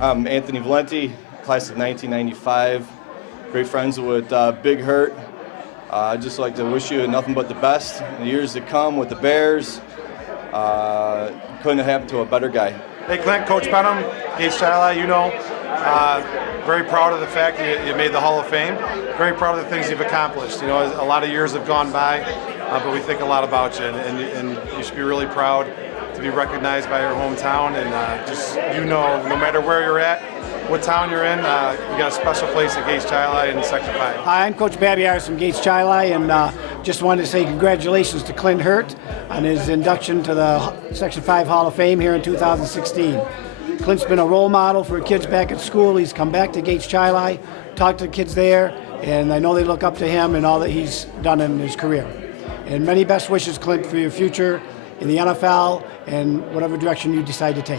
I'm Anthony Valenti, class of 1995. Great friends with Big Hurtt. I'd just like to wish you nothing but the best in the years to come with the Bears. Couldn't have happened to a better guy. Hey Clint, Coach Benham, H.O.F, very proud of the fact that you made the Hall of Fame. Very proud of the things you've accomplished. You know, a lot of years have gone by, but we think a lot about you, and you should be really proud to be recognized by your hometown, and just, no matter where you're at, what town you're in, you got a special place at Gates Chili in Section 5. Hi, I'm Coach Babby Harris from Gates Chili, and just wanted to say congratulations to Clint Hurtt on his induction to the Section 5 Hall of Fame here in 2016. Clint's been a role model for kids back at school. He's come back to Gates Chili, talked to the kids there, and I know they look up to him and all that he's done in his career. And many best wishes, Clint, for your future in the NFL and whatever direction you decide to take.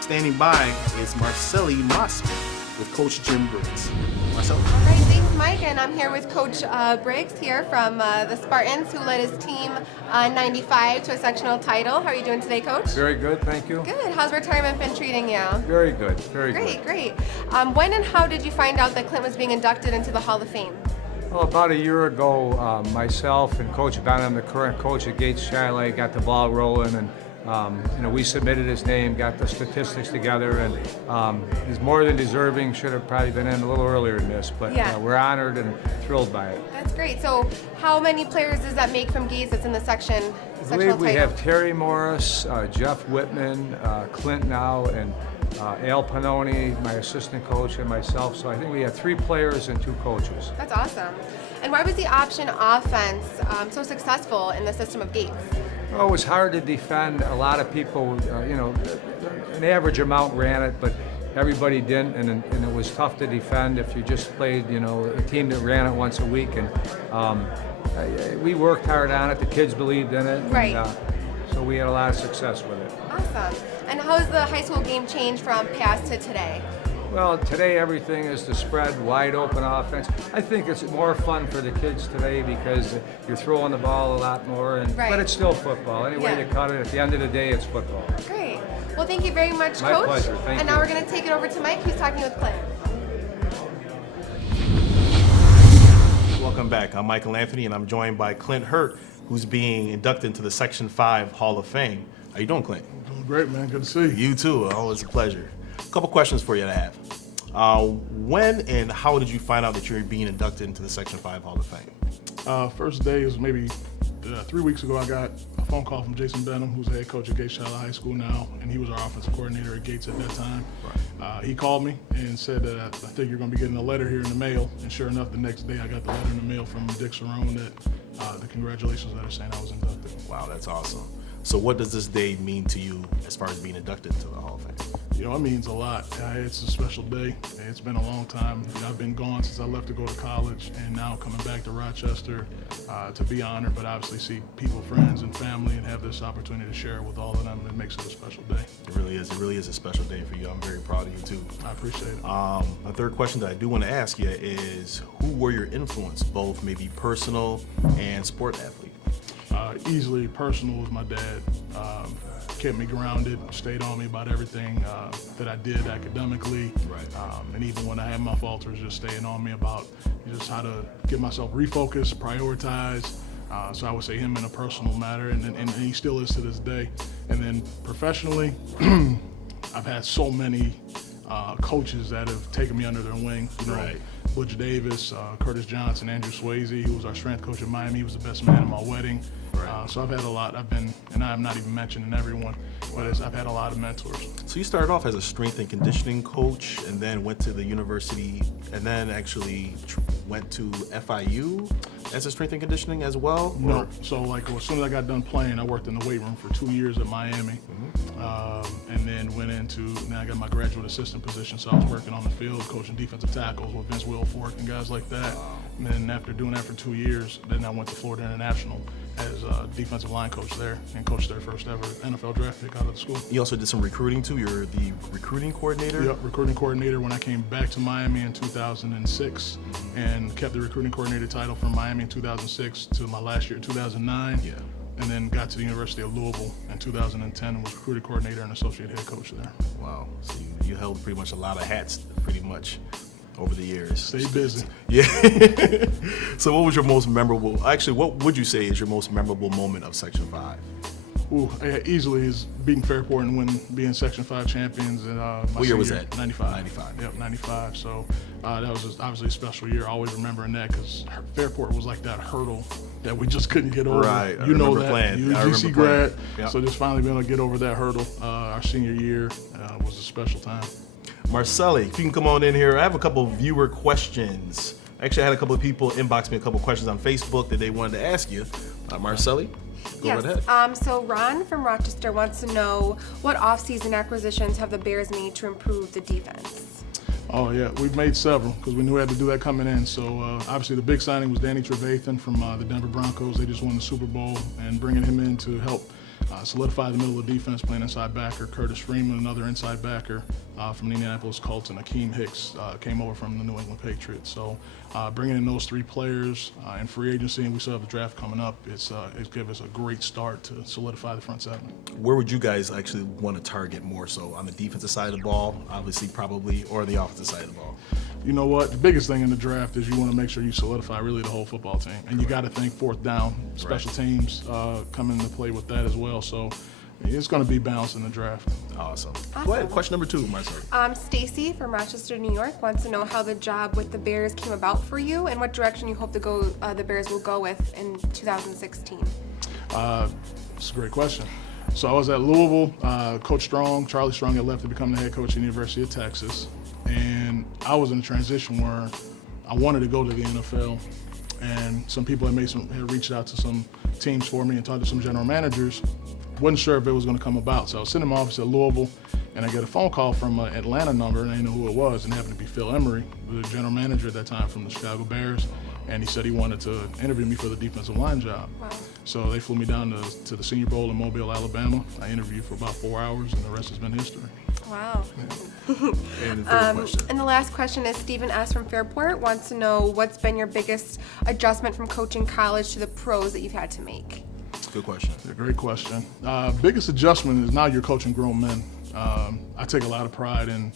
Standing by is Marcelli Mossman with Coach Jim Briggs. Marcel? All right, thanks, Mike, and I'm here with Coach Briggs here from the Spartans, who led his team 95 to a sectional title. How are you doing today, Coach? Very good, thank you. Good. How's retirement been treating you? Very good, very good. Great. When and how did you find out that Clint was being inducted into the Hall of Fame? Well, about a year ago, myself and Coach Benham, the current coach at Gates Chili, got the ball rolling, and we submitted his name, got the statistics together, and he's more than deserving. Should have probably been in a little earlier than this, but we're honored and thrilled by it. That's great. So how many players does that make from Gates that's in the sectional title? We have Terry Morris, Jeff Whitman, Clint now, and Al Panoni, my assistant coach, and myself. So I think we have 3 players and 2 coaches. That's awesome. And why was the option offense so successful in the system of Gates? Well, it was hard to defend. A lot of people, an average amount ran it, but everybody didn't, and it was tough to defend if you just played, a team that ran it once a week. And we worked hard on it. The kids believed in it. Right. And, so we had a lot of success with it. Awesome. And how has the high school game changed from past to today? Well, today everything is the spread, wide open offense. I think it's more fun for the kids today because you're throwing the ball a lot more, but it's still football. Any way you cut it, at the end of the day, it's football. Great. Well, thank you very much, My Coach. pleasure. Thank you. Now we're going to take it over to Mike, who's talking with Clint. Welcome back. I'm Michael Anthony, and I'm joined by Clint Hurtt, who's being inducted into the Section 5 Hall of Fame. How you doing, Clint? Doing great, man. Good to see you. You too. Always a pleasure. A couple questions for you to have. When and how did you find out that you were being inducted into the Section 5 Hall of Fame? First day is maybe 3 weeks ago. I got a phone call from Jason Benham, who's the head coach at Gates Chili High School now, and he was our offensive coordinator at Gates at that time. Right. He called me and said that I think you're going to be getting a letter here in the mail. And sure enough, the next day I got the letter in the mail from Dick Cerrone that the congratulations letter saying I was inducted. Wow, that's awesome. So what does this day mean to you as far as being inducted into the Hall of Fame? It means a lot. It's a special day. It's been a long time. I've been gone since I left to go to college, and now coming back to Rochester to be honored, but obviously see people, friends, and family, and have this opportunity to share with all of them. It makes it a special day. It really is. It really is a special day for you. I'm very proud of you, too. I appreciate it. A third question that I do want to ask you is, who were your influence, both maybe personal and sport athlete? Easily personal was my dad. Kept me grounded, stayed on me about everything that I did academically. Right. And even when I had my falters, just staying on me about just how to get myself refocused, prioritize. So I would say him in a personal matter, and he still is to this day. And then professionally, I've had so many coaches that have taken me under their wing. Right. Butch Davis, Curtis Johnson, Andrew Swayze, who was our strength coach at Miami. He was the best man at my wedding. Right. So I've had a lot. And I'm not even mentioning everyone, but I've had a lot of mentors. So you started off as a strength and conditioning coach, and then went to the university, and then actually went to FIU as a strength and conditioning as well? No. So as soon as I got done playing, I worked in the weight room for 2 years at Miami, and then now I got my graduate assistant position. So I was working on the field, coaching defensive tackles with Vince Wilfork and guys like that. And then after doing that for 2 years, then I went to Florida International as a defensive line coach there and coached their first ever NFL draft pick out of the school. You also did some recruiting too. You're the recruiting coordinator? Yep, recruiting coordinator when I came back to Miami in 2006 and kept the recruiting coordinator title from Miami in 2006 to my last year, 2009. Yeah. And then got to the University of Louisville in 2010 and was recruiting coordinator and associate head coach there. Wow. So you held pretty much a lot of hats pretty much over the years. Stay busy. Yeah. So what was your most memorable, actually, what would you say is your most memorable moment of Section 5? Ooh, yeah, easily is beating Fairport and being Section 5 champions. And, what year was that? 95. 95. Yep, 95. So that was just obviously a special year. Always remembering that because Fairport was like that hurdle that we just couldn't get over. Right. You know that. Playing. You were GC grad. Yep. So just finally being able to get over that hurdle our senior year was a special time. Marcelli, if you can come on in here. I have a couple of viewer questions. Actually, I had a couple of people inbox me a couple of questions on Facebook that they wanted to ask you. Marcelli, go right ahead. So Ron from Rochester wants to know what off-season acquisitions have the Bears made to improve the defense? Oh, yeah, we've made several because we knew we had to do that coming in. So, obviously, the big signing was Danny Trevathan from the Denver Broncos. They just won the Super Bowl, and bringing him in to help solidify the middle of the defense, playing inside backer. Curtis Freeman, another inside backer from the Indianapolis Colts, and Akeem Hicks came over from the New England Patriots. So, bringing in those three players in free agency, and we still have the draft coming up, it's given us a great start to solidify the front seven. Where would you guys actually want to target more so? On the defensive side of the ball, obviously, probably, or the offensive side of the ball? You know what? The biggest thing in the draft is you want to make sure you solidify really the whole football team. And you got to think fourth down. Special teams come into play with that as well. So it's going to be balanced in the draft. Awesome. Go ahead. Question number 2, Marcel. Stacy from Rochester, New York wants to know how the job with the Bears came about for you and what direction you hope the Bears will go with in 2016. It's a great question. So I was at Louisville. Coach Strong, Charlie Strong, had left to become the head coach at the University of Texas. And I was in a transition where I wanted to go to the NFL, and some people had reached out to some teams for me and talked to some general managers. Wasn't sure if it was going to come about, so I was sitting in my office at Louisville, and I get a phone call from an Atlanta number, and I didn't know who it was, and it happened to be Phil Emery, the general manager at that time from the Chicago Bears, and he said he wanted to interview me for the defensive line job. Wow. So they flew me down to the Senior Bowl in Mobile, Alabama. I interviewed for about 4 hours, and the rest has been history. Wow. And the third question. And the last question is Stephen S. from Fairport wants to know what's been your biggest adjustment from coaching college to the pros that you've had to make? Good question. A great question. Biggest adjustment is now you're coaching grown men. I take a lot of pride in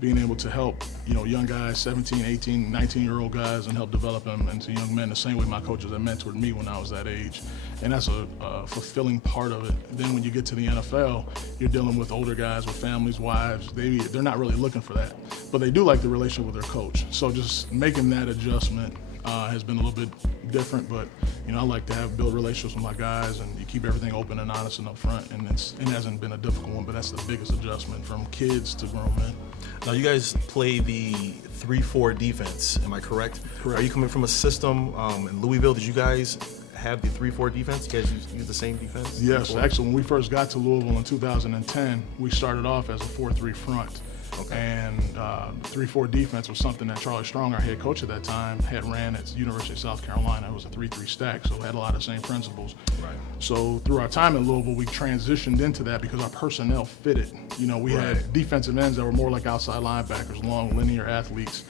being able to help, young guys, 17, 18, 19-year-old guys, and help develop them into young men the same way my coaches had mentored me when I was that age. And that's a fulfilling part of it. And then when you get to the NFL, you're dealing with older guys with families, wives. They're not really looking for that. But they do like the relationship with their coach. So just making that adjustment has been a little bit different, but I like to build relationships with my guys, and you keep everything open and honest and upfront, and it hasn't been a difficult one, but that's the biggest adjustment from kids to grown men. Now, you guys play the 3-4 defense, am I correct? Correct. Are you coming from a system in Louisville? Did you guys have the 3-4 defense? You guys use the same defense? Yes, 3-4? actually, when we first got to Louisville in 2010, we started off as a 4-3 front. Okay. And 3-4 defense was something that Charlie Strong, our head coach at that time, had ran at the University of South Carolina. It was a 3-3 stack, so it had a lot of the same principles. Right. So through our time in Louisville, we transitioned into that because our personnel fitted. We had defensive ends that were more like outside linebackers, long linear athletes.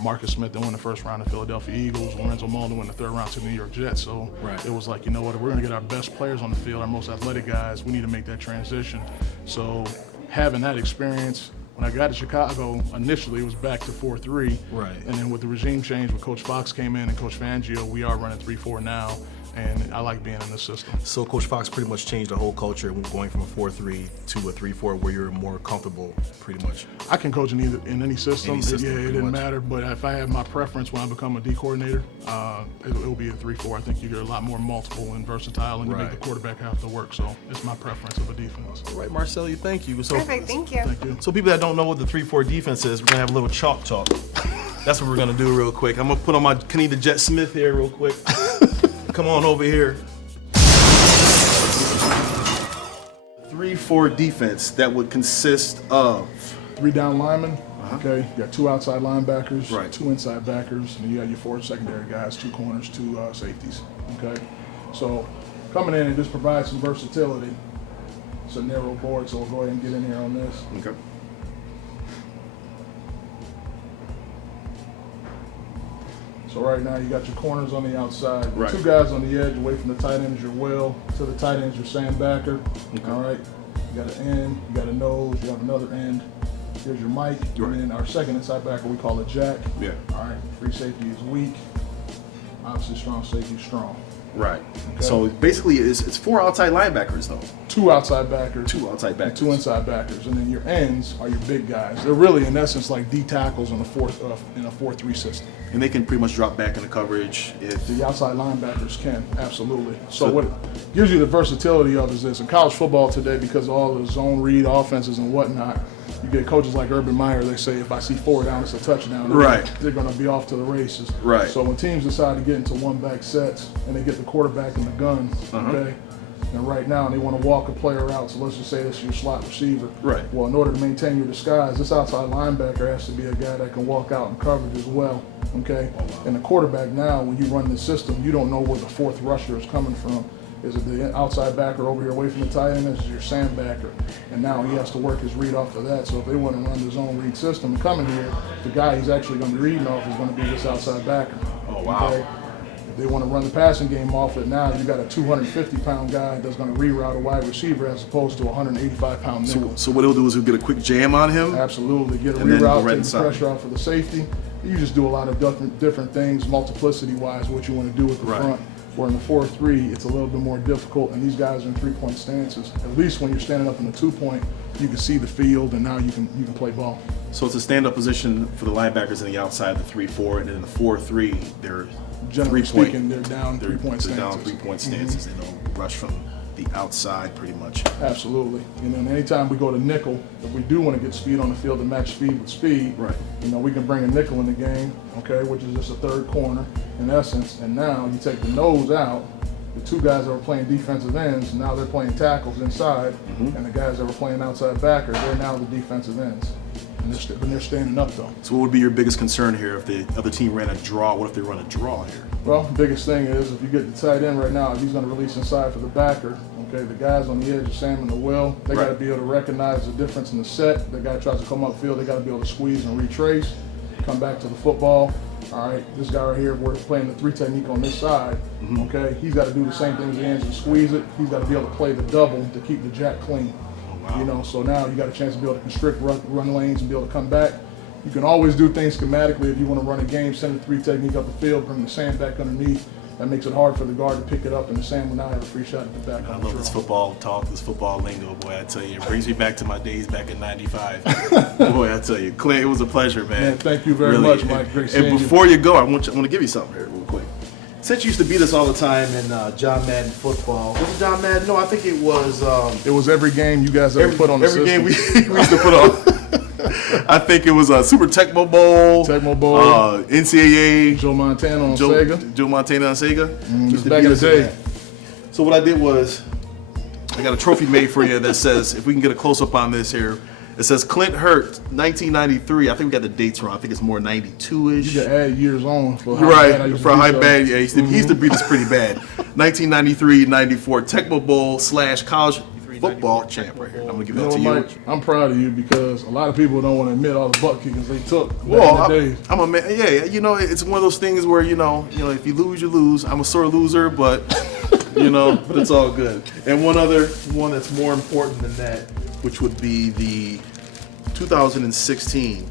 Marcus Smith that won the first round to Philadelphia Eagles, Lorenzo Malden won the third round to the New York Jets. So it was like, if we're going to get our best players on the field, our most athletic guys, we need to make that transition. So having that experience, when I got to Chicago, initially it was back to 4-3. Right. And then with the regime change, when Coach Fox came in and Coach Fangio, we are running 3-4 now. And I like being in this system. So Coach Fox pretty much changed the whole culture, going from a 4-3 to a 3-4, where you're more comfortable, pretty much. I can coach in any system. Any system, it pretty didn't much. matter. But if I have my preference when I become a D coordinator, it'll be a 3-4. I think you get a lot more multiple and versatile, and you make the quarterback have to work. So it's my preference of a defense. All right, Marcelli, thank you. So, Perfect, thank you. Thank you. So people that don't know what the 3-4 defense is, we're gonna have a little chalk talk. That's what we're gonna do real quick. I'm gonna put on my Kenny Jet Smith here real quick. Come on over here. 3-4 defense that would consist of 3 down linemen. Okay, you got 2 outside linebackers, Right. 2 inside backers, and you got your 4 secondary guys, 2 corners, 2 safeties. Okay, So coming in and just provide some versatility. It's a narrow board, so we'll go ahead and get in here on this. Okay. So right now you got your corners on the outside. Right. Two guys on the edge away from the tight end is your will. To the tight end is your sandbacker. Okay. All right. You got an end, you got a nose, you have another end. Here's your mic. Right. And then our second inside backer we call a jack. Yeah. All right. Free safety is weak. Obviously strong safety is strong. Right. Okay. So basically, it's 4 outside linebackers though. 2 outside backers. 2 outside and backers. 2 inside backers, and then your ends are your big guys. They're really, in essence, like D tackles in a 4-3 system. And they can pretty much drop back into coverage if. The outside linebackers can, absolutely. So what it gives you the versatility of is this. In college football today, because of all the zone read offenses and whatnot, you get coaches like Urban Meyer, they say, if I see 4 down, it's a touchdown. Right. They're going to be off to the races. Right. So when teams decide to get into one-back sets and they get the quarterback in the gun, okay, and right now they want to walk a player out, so let's just say this is your slot receiver. Right. Well, in order to maintain your disguise, this outside linebacker has to be a guy that can walk out in coverage as well, okay? And the quarterback now, when you run the system, you don't know where the 4th rusher is coming from. Is it the outside backer over here away from the tight end? This is your sandbacker. And now he has to work his read off of that. So if they want to run the zone read system and coming here, the guy he's actually going to be reading off is going to be this outside backer. Oh, wow. Okay? If they want to run the passing game off it, now you got a 250-pound guy that's going to reroute a wide receiver as opposed to a 185-pound nickel. So what he'll do is he'll get a quick jam on him. Absolutely. Get a And then go reroute, right take the inside. pressure off of the safety. You just do a lot of different things, multiplicity-wise, what you want to do with the Right. front. Where in the 4-3, it's a little bit more difficult, and these guys are in 3-point stances. At least when you're standing up in the 2-point, you can see the field, and now you can play ball. So it's a stand-up position for the linebackers on the outside, the 3-4, and then the 4-3, they're Generally 3-point. speaking, they're down 3-point They're stances. down 3-point stances, and they'll rush from the outside pretty much. Absolutely. And then anytime we go to nickel, if we do want to get speed on the field to match speed with speed, Right. we can bring a nickel in the game, okay, which is just a third corner in essence. And now you take the nose out, the 2 guys that were playing defensive ends, now they're playing tackles inside, and the guys that were playing outside backer, they're now the defensive ends. And they're standing up though. So what would be your biggest concern here if the other team ran a draw? What if they run a draw here? Well, the biggest thing is if you get the tight end right now, if he's going to release inside for the backer, okay, the guys on the edge of Sam and the Will, they got to Right. be able to recognize the difference in the set. The guy tries to come upfield, they got to be able to squeeze and retrace, come back to the football. All right, this guy right here, we're playing the 3 technique on this side, okay? He's got to do the same thing as the ends and squeeze it. He's got to be able to play the double to keep the jack clean. So now you got a chance to be able to constrict run lanes and be able to come back. You can always do things schematically if you want to run a game, send the 3 technique up the field, bring the sand back underneath. That makes it hard for the guard to pick it up, and the sand will now have a free shot at the back. I love this football talk, this football lingo, boy, I tell you. It brings me back to my days back in 95. Boy, I tell you. Clint, it was a pleasure, man. Man, thank you very much, Mike. Great seeing you. And before you go, I want to give you something here real quick. Since you used to beat us all the time in John Madden football, was it John Madden? No, I think it was... It was every game you guys ever put on the every system. game we used to put on. I think it was Super Tecmo Bowl. Tecmo Bowl. NCAA. Joe Montana on Sega. Joe Montana on Sega. Used to Back beat in the us in day. that. So what I did was, I got a trophy made for you that says, if we can get a close-up on this here, it says Clint Hurtt, 1993. I think we got the dates wrong. I think it's more 92-ish. You can add years on for You're how bad I right, used for to high beat bad. y'all. Yeah, he used to beat us pretty bad. 1993-94 Tecmo Bowl / college football champ right here. I'm gonna give that to you. Mike, I'm proud of you because a lot of people don't want to admit all the butt kickings they took back Well, in the days. I'm a man. Yeah, it's one of those things where you know, if you lose, you lose. I'm a sore loser, but but it's all good. And one that's more important than that, which would be the 2016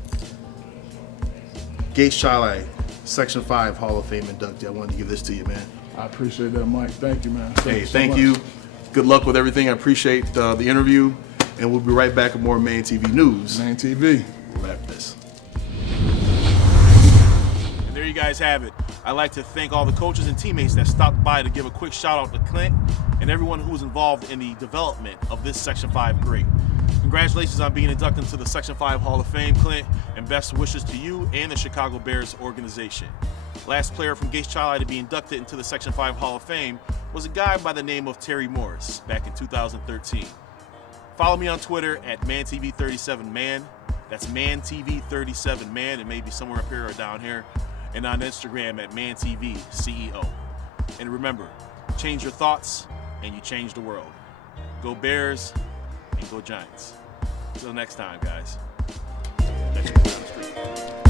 Gates-Chili Section 5 Hall of Fame inductee. I wanted to give this to you, man. I appreciate that, Mike. Thank you, man. Thank you. Good luck with everything. I appreciate the interview, and we'll be right back with more Mantv News. Mantv. Right after this. And there you guys have it. I'd like to thank all the coaches and teammates that stopped by to give a quick shout out to Clint and everyone who was involved in the development of this Section 5 great. Congratulations on being inducted into the Section 5 Hall of Fame, Clint, and best wishes to you and the Chicago Bears organization. Last player from Gates-Chili to be inducted into the Section 5 Hall of Fame was a guy by the name of Terry Morris back in 2013. Follow me on Twitter at ManTV37Man. That's ManTV37Man. It may be somewhere up here or down here. And on Instagram at Mantv Ceo. And remember, change your thoughts, and you change the world. Go Bears and go Giants. Until next time, guys. Catch you down the street.